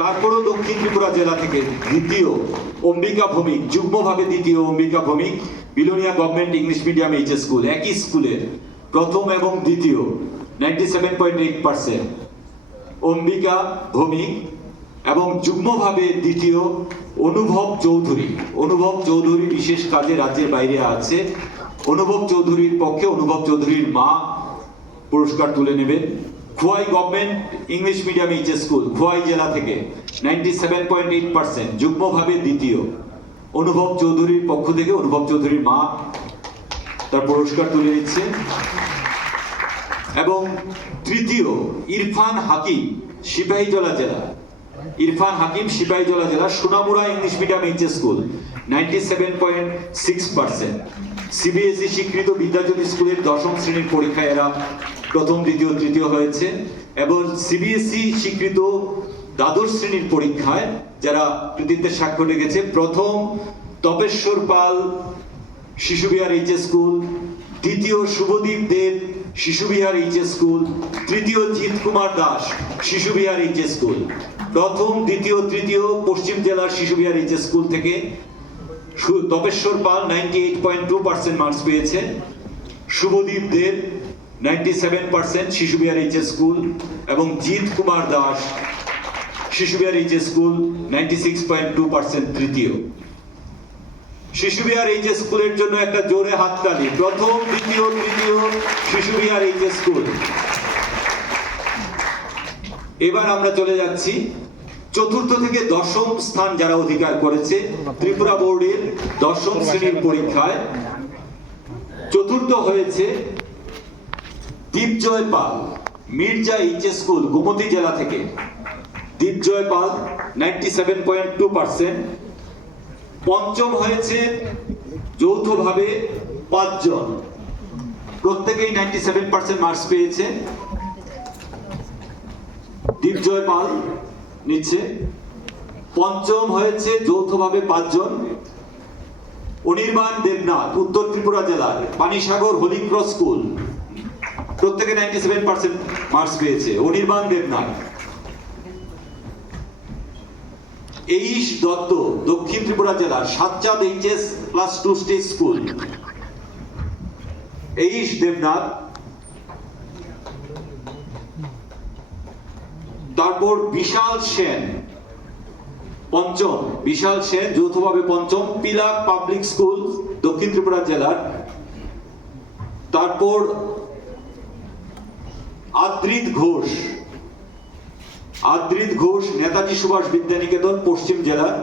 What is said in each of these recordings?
তারপরও দক্ষিণ ত্রিপুরা জেলা থেকে দ্বিতীয় অম্বিকা ভৌমিক, যুগ্মভাবে দ্বিতীয় Ambika Bhowmik, Belonia government English medium HS school, একই স্কুলের প্রথম এবং দ্বিতীয় 97.8%। অম্বিকা ভৌমিক এবং যুগ্মভাবে দ্বিতীয় অনুভব চৌধুরী। অনুভব চৌধুরী বিশেষ কাজে রাজ্যের বাইরে আছে। অনুভব চৌধুরীর পক্ষে অনুভব চৌধুরীর মা পুরস্কার তুলে নেবেন। Khowai government English medium HS school, Khowai জেলা থেকে 97.8%, যুগ্মভাবে দ্বিতীয়। অনুভব চৌধুরীর পক্ষ থেকে অনুভব চৌধুরীর মা তার পুরস্কার তুলে নিচ্ছে। এবং তৃতীয় ইরফান হাকিম, সিপাহীজলা জেলা। ইরফান হাকিম, সিপাহীজলা জেলা, Sonamura English medium HS school, 97.6%। CBSE স্বীকৃত বিদ্যাজ্যোতি স্কুলের দশম শ্রেণীর পরীক্ষায় এরা প্রথম, দ্বিতীয়, তৃতীয় হয়েছে। এবং সিবিএসই স্বীকৃত দ্বাদশ শ্রেণীর পরীক্ষায় যারা কৃতিত্বের স্বাক্ষর রেখেছে, প্রথম তপেশ্বর পাল শিশুবিহার এইচএস স্কুল, দ্বিতীয় শুভদীপ দেব শিশুবিহার এইচএস স্কুল, তৃতীয় জিৎ কুমার দাস শিশুবিহার এইচএস স্কুল। প্রথম, দ্বিতীয়, তৃতীয় পশ্চিম জেলার শিশুবিহার এইচএস স্কুল থেকে তপেশ্বর পাল 98.2% মার্কস পেয়েছে, শুভদীপ দেব 97% শিশুবিহার এইচএস স্কুল, এবং জিৎ কুমার দাস শিশুবিহার এইচএস স্কুল 96.2% তৃতীয়। শিশুবিহার এইচএস স্কুলের জন্য একটা জোরে হাততালি। প্রথম, দ্বিতীয়, তৃতীয় শিশুবিহার এইচএস স্কুল। এবার আমরা চলে যাচ্ছি চতুর্থ থেকে দশম স্থান যারা অধিকার করেছে ত্রিপুরা বোর্ডের দশম শ্রেণীর পরীক্ষায়। চতুর্থ হয়েছে দীপজয় পাল, মির্জা এইচএস স্কুল, গোমতী জেলা থেকে। দীপজয় পাল 97.2%। পঞ্চম হয়েছে যৌথভাবে 5 জন, প্রত্যেকেই 97% মার্কস পেয়েছে। দীপজয় পাল নিচ্ছে। পঞ্চম হয়েছে যৌথভাবে 5 জন, অনির্বাণ দেবনাথ, উত্তর ত্রিপুরা জেলার পানিসাগর হোলি ক্রস স্কুল, প্রত্যেকে 97% মার্কস পেয়েছে। অনির্বাণ দেবনাথ। এইশ দত্ত, দক্ষিণ ত্রিপুরা জেলার Satchand HS class 2 stage school. Aish Debnath. তারপর বিশাল সেন পঞ্চম, বিশাল সেন যৌথভাবে পঞ্চম, পিলাক পাবলিক স্কুল, দক্ষিণ ত্রিপুরা জেলার। তারপর আদ্রিত ঘোষ, আদ্রিত ঘোষ নেতাজি সুভাষ বিদ্যানিকেতন, পশ্চিম জেলার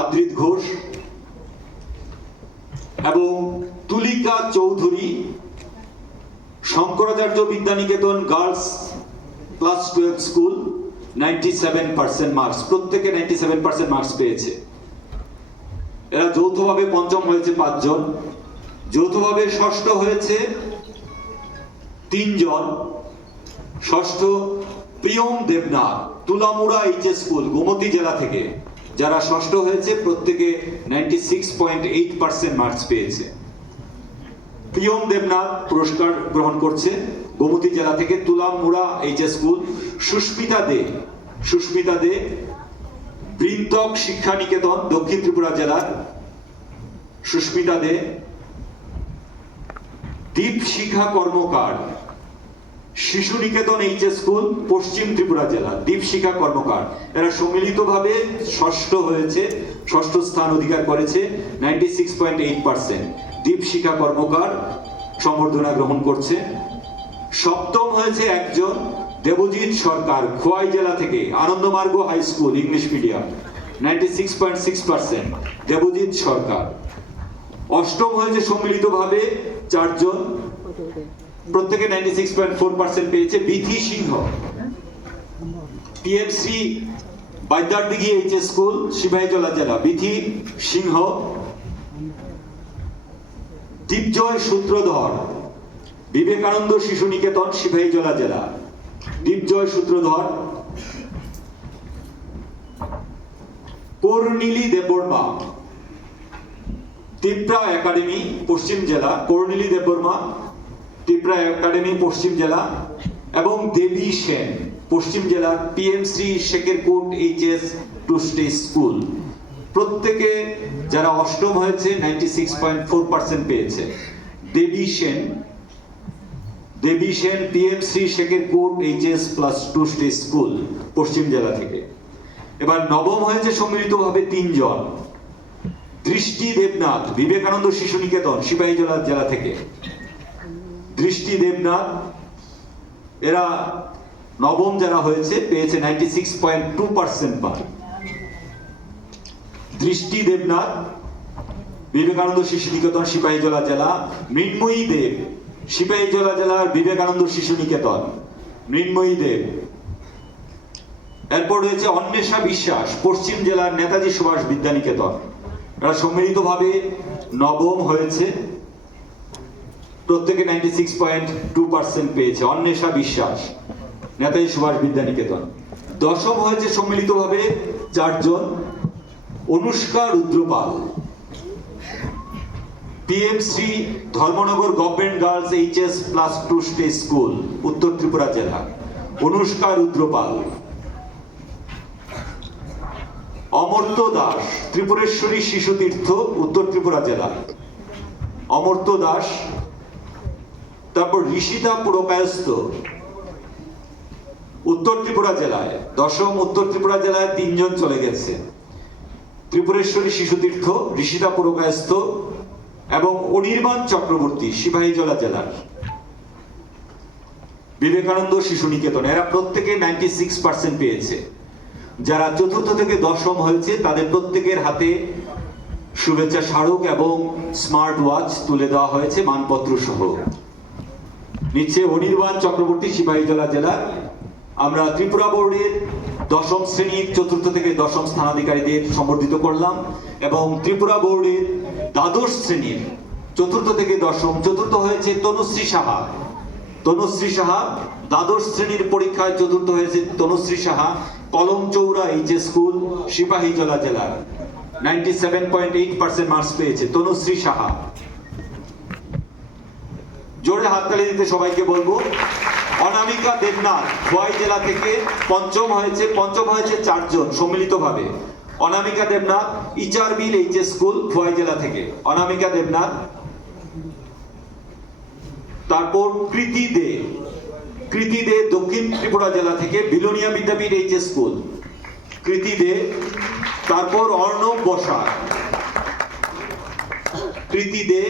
আদ্রিত ঘোষ। এবং Tulika Chowdhury, Shankaracharya Vidyaniketan girls class 12 school, 97% marks, প্রত্যেকে 97% মার্কস পেয়েছে। এরা যৌথভাবে পঞ্চম হয়েছে 5 জন, যৌথভাবে ষষ্ঠ হয়েছে 3 জন। ষষ্ঠ প্রিয়ম দেবনাথ, তুলামুড়া এইচএস স্কুল, গোমতী জেলা থেকে, যারা ষষ্ঠ হয়েছে প্রত্যেকে 96.8% মার্কস পেয়েছে। প্রিয়ম দেবনাথ পুরস্কার গ্রহণ করছে গোমতী জেলা থেকে, তুলামুড়া এইচএস স্কুল। সুস্মিতা দে, সুস্মিতা দে বৃন্তক শিক্ষা নিকেতন, দক্ষিণ ত্রিপুরা জেলার সুস্মিতা দে। দীপশিখা কর্মকার, শিশু নিকেতন এইচএস স্কুল, পশ্চিম ত্রিপুরা জেলা, দীপশিখা কর্মকার। এরা সম্মিলিতভাবে ষষ্ঠ হয়েছে, ষষ্ঠ স্থান অধিকার করেছে, 96.8%। দীপশিখা কর্মকার সম্বর্ধনা গ্রহণ করছে। সপ্তম হয়েছে একজন, দেবজিৎ সরকার, খোয়াই জেলা থেকে, Anandamarga high school English medium, 96.6%। Debajit Sarkar. অষ্টম হয়েছে সম্মিলিতভাবে 4 জন, প্রত্যেকে 96.4% পেয়েছে। Bidhi Singha, TMC Baidardighi HS school, Sepahijala জেলা, বিধি সিংহ। দীপজয় সূত্রধর, বিবেকানন্দ শিশু নিকেতন, সিপাহীজলা জেলা, দীপজয় সূত্রধর। কর্ণিলী দেববর্মা, তিপ্রা একাডেমি, পশ্চিম জেলা, কর্ণিলী দেববর্মা, তিপ্রা একাডেমি, পশ্চিম জেলা। এবং দেবী সেন, পশ্চিম জেলার PMC Shekharkote HS two stage school, প্রত্যেকে যারা অষ্টম হয়েছে 96.4% পেয়েছে। Debi Sen PMC Shekharkote HS plus two stage school পশ্চিম জেলা থেকে। এবার নবম হয়েছে সম্মিলিতভাবে 3 জন। দৃষ্টি দেবনাথ বিবেকানন্দ শিশু নিকেতন সিপাহীজলা জেলা থেকে। দৃষ্টি দেবনাথ এরা নবম যারা হয়েছে পেয়েছে 96.2% পার। দৃষ্টি দেবনাথ বিবেকানন্দ শিশু নিকেতন সিপাহীজলা জেলা। মৃন্ময়ী দেব সিপাহীজলা জেলার বিবেকানন্দ শিশু নিকেতন, মৃন্ময়ী দেব। এরপর রয়েছে অন্বেষা বিশ্বাস পশ্চিম জেলার নেতাজি সুভাষ বিদ্যানিকেতন, এরা সম্মিলিতভাবে নবম হয়েছে, প্রত্যেকে 96.2% পেয়েছে। অন্বেষা বিশ্বাস নেতাজি সুভাষ বিদ্যানিকেতন। দশম হয়েছে সম্মিলিতভাবে 4 জন। Anushka Rudrapal PMC Dharmanagar government girls HS plus two stage school উত্তর ত্রিপুরা জেলা। অনুষ্কা রুদ্রপাল। অমর্ত্য দাস ত্রিপুরেশ্বরী শিশু তীর্থ উত্তর ত্রিপুরা জেলা। অমর্ত্য দাস। তারপর ঋষিতা পুরকায়স্থ উত্তর ত্রিপুরা জেলায়। দশম উত্তর ত্রিপুরা জেলায় 3 জন চলে গেছে। ত্রিপুরেশ্বরী শিশু তীর্থ, ঋষিতা পুরকায়স্থ এবং অনির্বাণ চক্রবর্তী সিপাহীজলা জেলার বিবেকানন্দ শিশু নিকেতন, এরা প্রত্যেকে 96% পেয়েছে। যারা চতুর্থ থেকে দশম হয়েছে তাদের প্রত্যেকের হাতে শুভেচ্ছা স্মারক এবং স্মার্ট ওয়াচ তুলে দেওয়া হয়েছে মানপত্র সহ। নিচে অনির্বাণ চক্রবর্তী সিপাহীজলা জেলা। আমরা ত্রিপুরা বোর্ডের দশম শ্রেণীর চতুর্থ থেকে দশম স্থানাধিকারীদের সম্বর্ধিত করলাম এবং ত্রিপুরা বোর্ডের দ্বাদশ শ্রেণীর চতুর্থ থেকে দশম, চতুর্থ হয়েছে তনুশ্রী সাহা। তনুশ্রী সাহা দ্বাদশ শ্রেণীর পরীক্ষায় চতুর্থ হয়েছে তনুশ্রী সাহা, কলমচৌড়া এইচএস স্কুল সিপাহীজলা জেলার। 97.8% মার্কস পেয়েছে তনুশ্রী সাহা। জোরে হাততালি দিতে সবাইকে বলবো। অনামিকা দেবনাথ খোয়াই জেলা থেকে পঞ্চম হয়েছে 4 জন সম্মিলিতভাবে। অনামিকা দেবনাথ ইচারবিল এইচএস স্কুল খোয়াই জেলা থেকে। অনামিকা দেবনাথ। তারপর কৃতি দে দক্ষিণ ত্রিপুরা জেলা থেকে বিলোনিয়া বিদ্যাপীঠ এইচএস স্কুল। কৃতি দে। তারপর অর্ণব বসাক। কৃতি দে।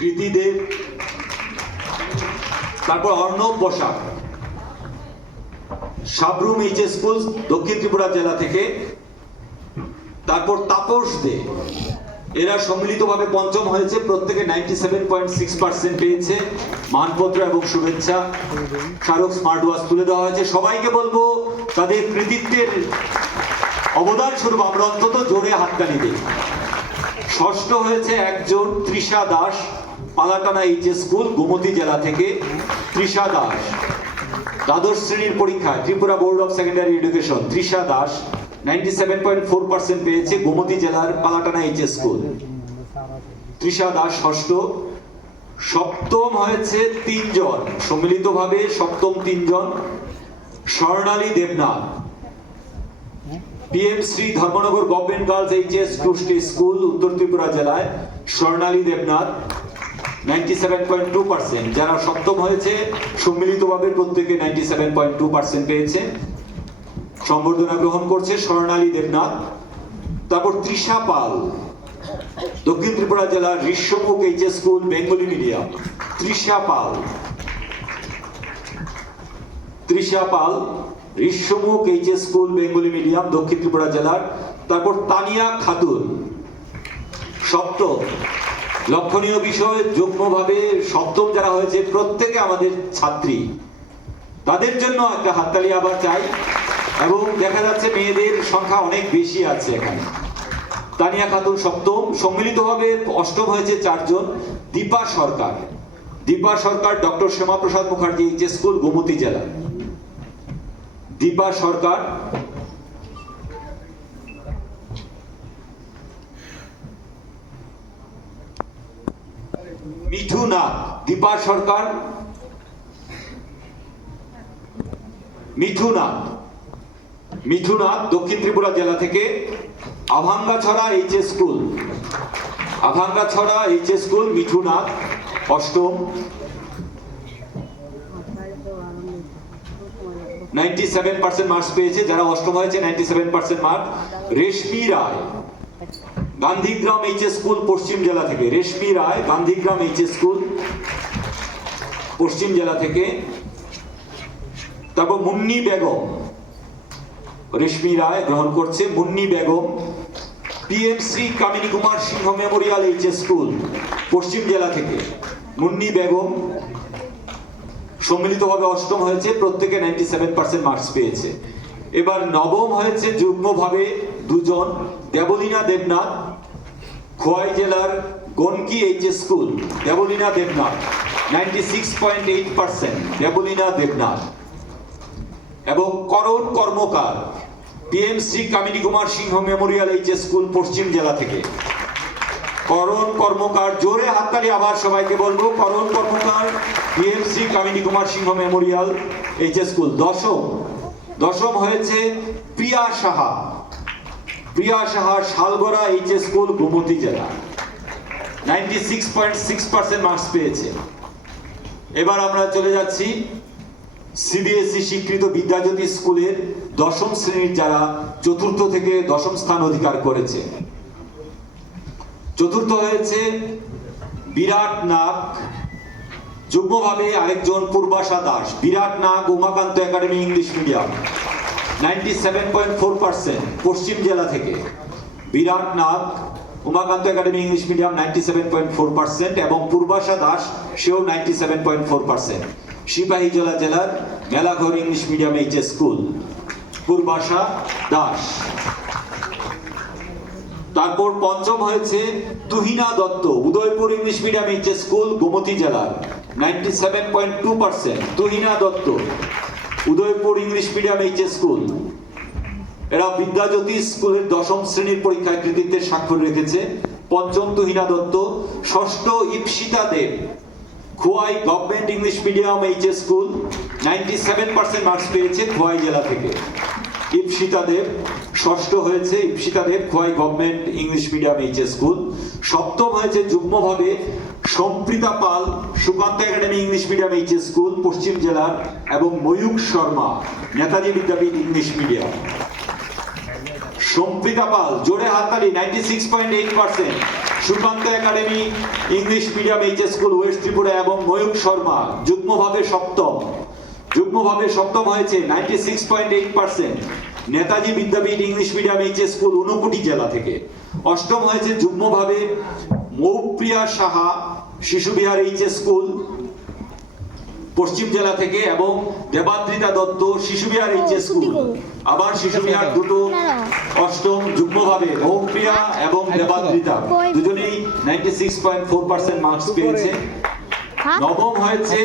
কৃতি দেব। তারপর অর্ণব বসাক সাবরুম এইচএস স্কুল দক্ষিণ ত্রিপুরা জেলা থেকে। তারপর তাপস দে, এরা সম্মিলিতভাবে পঞ্চম হয়েছে, প্রত্যেকে 97.6% পেয়েছে। মানপত্র এবং শুভেচ্ছা স্মারক স্মার্ট ওয়াচ তুলে দেওয়া হয়েছে। সবাইকে বলবো তাদের কৃতিত্বের অবদান স্বরূপ আমরা অন্তত জোরে হাততালি দিই। ষষ্ঠ হয়েছে একজন তৃষা দাস পালাটানা এইচএস স্কুল গোমতী জেলা থেকে। তৃষা দাস দ্বাদশ শ্রেণীর পরীক্ষায় Tripura board of secondary education. Trisha Das 97.4% পেয়েছে, গোমতী জেলার পালাটানা এইচএস স্কুল। তৃষা দাস ষষ্ঠ। সপ্তম হয়েছে 3 জন সম্মিলিতভাবে, সপ্তম 3 জন। Swarnali Debnath PMC Dharmanagar government girls HS two stage school উত্তর ত্রিপুরা জেলায়। স্বর্ণালী দেবনাথ 97.2%। যারা সপ্তম হয়েছে সম্মিলিতভাবে প্রত্যেকে 97.2% পেয়েছে। সম্বর্ধনা গ্রহণ করছে স্বর্ণালী দেবনাথ। তারপর তৃষা পাল দক্ষিণ ত্রিপুরা জেলার Rishyamukh HS school Bengali medium. Trisha Pal Rishyamukh HS school Bengali medium দক্ষিণ ত্রিপুরা জেলার। তারপর তানিয়া খাতুন সপ্তম। লক্ষণীয় বিষয়, যুগ্মভাবে সপ্তম যারা হয়েছে প্রত্যেকে আমাদের ছাত্রী, তাদের জন্য একটা হাততালি আবার চাই। এবং দেখা যাচ্ছে মেয়েদের সংখ্যা অনেক বেশি আছে এখানে। তানিয়া খাতুন সপ্তম। সম্মিলিতভাবে অষ্টম হয়েছে 4 জন। Dipa Sarkar doctor Shyamaprasad Mukherjee HS school Gomati জেলা। দীপা সরকার। মিঠু নাথ, দীপা সরকার, মিঠু নাথ দক্ষিণ ত্রিপুরা জেলা থেকে, আভাঙ্গাছড়া এইচএস স্কুল, মিঠু নাথ অষ্টম, 97% মার্কস পেয়েছে। যারা অষ্টম হয়েছে 97% মার্ক। রেশমি রায়, গান্ধীগ্রাম এইচএস স্কুল পশ্চিম জেলা থেকে, রেশমি রায় গান্ধীগ্রাম এইচএস স্কুল পশ্চিম জেলা থেকে। তারপর মুন্নি বেগম, রেশমি রায় গ্রহণ করছে। মুন্নি বেগম, পিএমসি কামিনী কুমার সিংহ মেমোরিয়াল এইচএস স্কুল পশ্চিম জেলা থেকে। মুন্নি বেগম সম্মিলিতভাবে অষ্টম হয়েছে, প্রত্যেকে 97% মার্কস পেয়েছে। এবার নবম হয়েছে যুগ্মভাবে দুজন, দেবলীনা দেবনাথ, খোয়াই জেলার গনকি এইচএস স্কুল, দেবলীনা দেবনাথ 96.8%, দেবলীনা দেবনাথ। এবং করণ কর্মকার, পিএমসি কামিনী কুমার সিংহ মেমোরিয়াল এইচএস স্কুল পশ্চিম জেলা থেকে। করণ কর্মকার, জোরে হাততালি আবার সবাইকে বলবো। করণ কর্মকার, পিএমসি কামিনী কুমার সিংহ মেমোরিয়াল এইচএস স্কুল। দশম হয়েছে প্রিয়া সাহা, শালগড়া এইচএস স্কুল গোমতী জেলা, 96.6% মার্কস পেয়েছে। এবার আমরা চলে যাচ্ছি সিবিএসই স্বীকৃত বিদ্যাজ্যোতি স্কুলের দশম শ্রেণীর যারা চতুর্থ থেকে দশম স্থান অধিকার করেছে। চতুর্থ হয়েছে বিরাট নাগ, যুগ্মভাবে আরেকজন Purbasha Das, Birat Nag Umakanta academy English medium 97.4% পশ্চিম জেলা থেকে। Birat Nag Umakanta academy English medium 97.4% এবং পূর্বাশা দাস সেও 97.4%। সিপাহীজলা জেলার Melaghar English medium HS school, Purbasha Das. তারপর পঞ্চম হয়েছে Tuhina Dutta, Udaipur English medium HS school Gomati জেলার 97.2%। Tuhina Dutta, Udaipur English medium HS school. এরা বিদ্যাজ্যোতি স্কুলের দশম শ্রেণীর পরীক্ষায় কৃতিত্বের স্বাক্ষর রেখেছে। পঞ্চম তুহিনা দত্ত। ষষ্ঠ Ipsita Deb, Khowai government English medium HS school 97% marks পেয়েছে খোয়াই জেলা থেকে। ইপসিতা দেব ষষ্ঠ হয়েছে, Ipsita Deb Khowai government English medium HS school. সপ্তম হয়েছে যুগ্মভাবে Sampriti Pal, Sukanta academy English medium HS school পশ্চিম জেলার, এবং ময়ূক শর্মা, নেতাজি বিদ্যাপীঠ ইংলিশ মিডিয়াম। সম্প্রীতা পাল, জোরে হাততালি, 96.8%, Sukanta academy English medium HS school west Tripura, এবং ময়ূক শর্মা যুগ্মভাবে সপ্তম হয়েছে 96.8%, Netaji Vidyapith English medium HS school Unakoti জেলা থেকে। অষ্টম হয়েছে যুগ্মভাবে মৌপ্রিয়া সাহা, শিশুবিহার এইচএস স্কুল পশ্চিম জেলা থেকে, এবং দেবাদ্রিতা দত্ত, শিশুবিহার এইচএস স্কুল, আবার শিশুবিহার দুটো অষ্টম যুগ্মভাবে মৌপ্রিয়া এবং দেবাদ্রিতা দুজনেই 96.4% মার্কস পেয়েছে। নবম হয়েছে